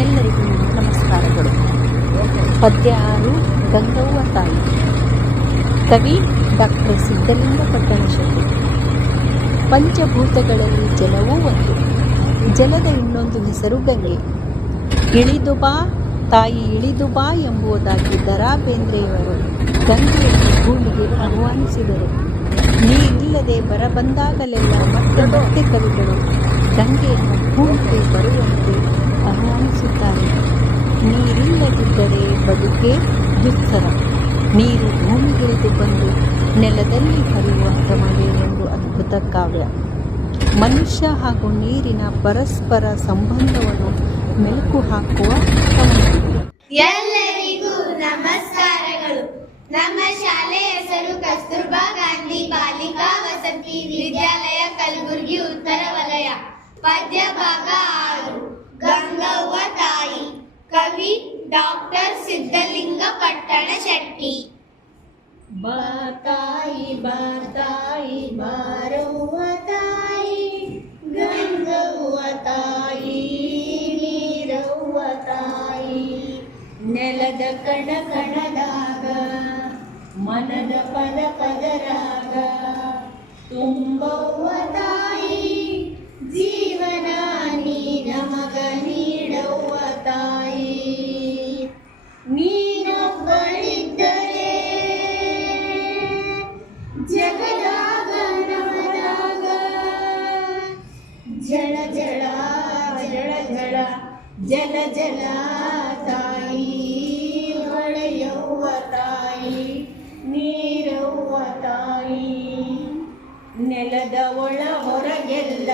ಎಲ್ಲರಿಗೂ ನಮಸ್ಕಾರಗಳು. ಪದ್ಯ ಆರು ಗಂಗವ್ವ ತಾಯಿ. ಕವಿ ಡಾಕ್ಟರ್ ಸಿದ್ಧಲಿಂಗ ಪಟ್ಟಣ ಶೆಟ್ಟಿ ಪಂಚಭೂತಗಳಲ್ಲಿ ಜಲವೂ ಒಂದು. ಜಲದ ಇನ್ನೊಂದು ಹೆಸರು ಗಂಗೆ. ಇಳಿದು ಬಾ, ತಾಯಿ ಇಳಿದು ಬಾ ಎಂಬುದಾಗಿ ದರಾ ಬೇಂದ್ರೆಯವರು ಗಂಗೆಯನ್ನು ಭೂಮಿಗೆ ಆಹ್ವಾನಿಸಿದರು. ನೀರಿಲ್ಲದೆ ಬರಬಂದಾಗಲೆಲ್ಲ ಮತ್ತೆ ಮತ್ತೆ ಕವಿಗಳು ಗಂಗೆಯನ್ನು ಭೂಮಿಗೆ ಬರುವಂತೆ ಆಹ್ವಾನಿಸುತ್ತಾರೆ ನೀರಿಲ್ಲದಿದ್ದರೆ ಬದುಕೆ ದುಸ್ತರ ನೀರು ಭೂಮಿಗಿಳಿದು ಬಂದು ನೆಲದಲ್ಲಿ ಹರಿಯುವ ಕ್ರಮವೇ ಒಂದು ಅದ್ಭುತ ಕಾವ್ಯ. ಮನುಷ್ಯ ಹಾಗೂ ನೀರಿನ ಪರಸ್ಪರ ಸಂಬಂಧವನ್ನು ಮೆಲುಕು ಹಾಕುವ ಎಲ್ಲರಿಗೂ ನಮಸ್ಕಾರಗಳು. ನಮ್ಮ ಶಾಲೆ ಹೆಸರು ಕಸ್ತೂರ್ಬಾ ಗಾಂಧಿ ಬಾಲಿಕಾ ವಸತಿ ವಿದ್ಯಾಲಯ, ಕಲಬುರಗಿ ಉತ್ತರ ವಲಯ. ಪದ್ಯ ಭಾಗ ಆರು. ಗಂಗವ್ವ ಕವಿ ಡಾಕ್ಟರ್ ಸಿದ್ಧಲಿಂಗ ಪಟ್ಟಣ ಶೆಟ್ಟಿ ಬಾತಾಯಿ ಬಾತಾಯಿ ಬಾರವ್ವ ತಾಯಿ ಗಂಗವ್ವ ತಾಯಿ ನೀರವ್ವ ತಾಯಿ ನೆಲದ ಕಣ ಕಣದಾಗ ಮನದ ಪದ ಪದರಾಗ ತುಂಬವ್ವ ತಾಯಿ ಜಲ ಜಲ ತಾಯಿ ಹೊಳೆಯವ್ವ ತಾಯಿ ನೀರವ್ವ ತಾಯಿ. ನೆಲದ ಒಳ ಹೊರಗೆಲ್ಲ,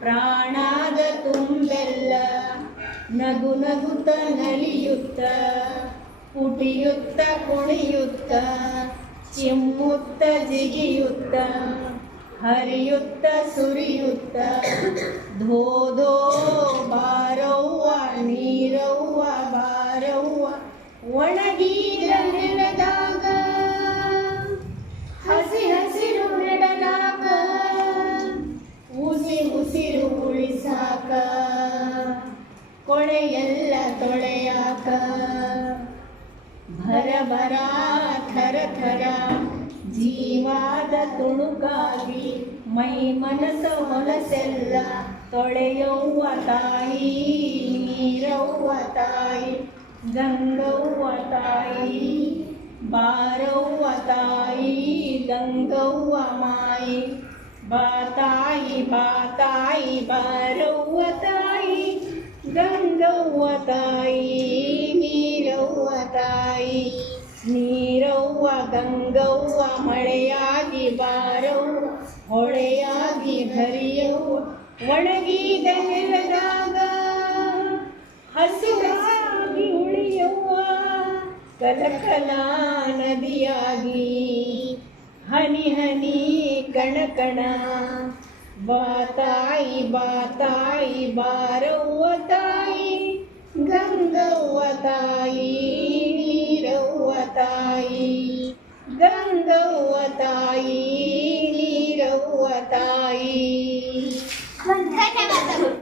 ಪ್ರಾಣಾದ ತುಂಬೆಲ್ಲ, ನಗು ನಗುತ್ತ ನಲಿಯುತ್ತ ಪುಟಿಯುತ್ತ ಕುಣಿಯುತ್ತ, ಚಿಮ್ಮುತ್ತ ಜಿಗಿಯುತ್ತ, ಹರಿಯುತ್ತ ಸುರಿಯುತ್ತ, ಧೋ ಬಾರವ್ವ ಒಣಗಿದ ನೆಲದಾಗ, ಹಸಿ ಹಸಿರು ನೆಡಲಾಗ, ಉಸಿ ಉಸಿರು ಉಳಿಸಾಕ ಕೊಳೆಯೆಲ್ಲ ತೊಳೆಯಾಕ. ಭರ ಭರ, ಥರ ಥರ, ಜೀವಾದ ತುಣುಕಾಗಿ ಮೈ ಮನಸ್ಸು ಹೊಲಸೆಲ್ಲ ತೊಳೆಯುವ ತಾಯಿ, ನೀರವ್ವ ತಾಯಿ. ಗಂಗವ್ವ ತಾಯಿ ಬಾರವ್ವ ತಾಯಿ ಗಂಗವ್ವ ಮಾಯಿ ಬಾತಾಯಿ ಬಾತಾಯಿ ಬಾರವ್ವ ತಾಯಿ ಗಂಗವ್ವ ತಾಯಿ ನೀರವ್ವ ತಾಯಿ ನೀರವ್ವ ಗಂಗವ್ವ ಮಳೆಯಾಗಿ ಬಾರವ್ವ ಹೊಳೆಯಾಗಿ ಹರಿಯವ್ವ ಒಣಗಿದ ನೆಲದಾಗ ಹಸಿರಾಗಿ ಉಳಿಯವ್ವ ಕಲಕಲ ನದಿಯಾಗಿ ಹನಿ ಹನಿ ಕಣ ಕಣ ಬಾತಾಯಿ ಬಾತಾಯಿ ಬಾರವ್ವ ತಾಯಿ ಗಂಗವ್ವ ತಾಯಿ ನೀರವ್ವ ತಾಯಿ ಗಂಗವ್ವ ತಾಯಿ ನೀರವ್ವ ತಾಯಿ ಧನ್ಯವಾದಗಳು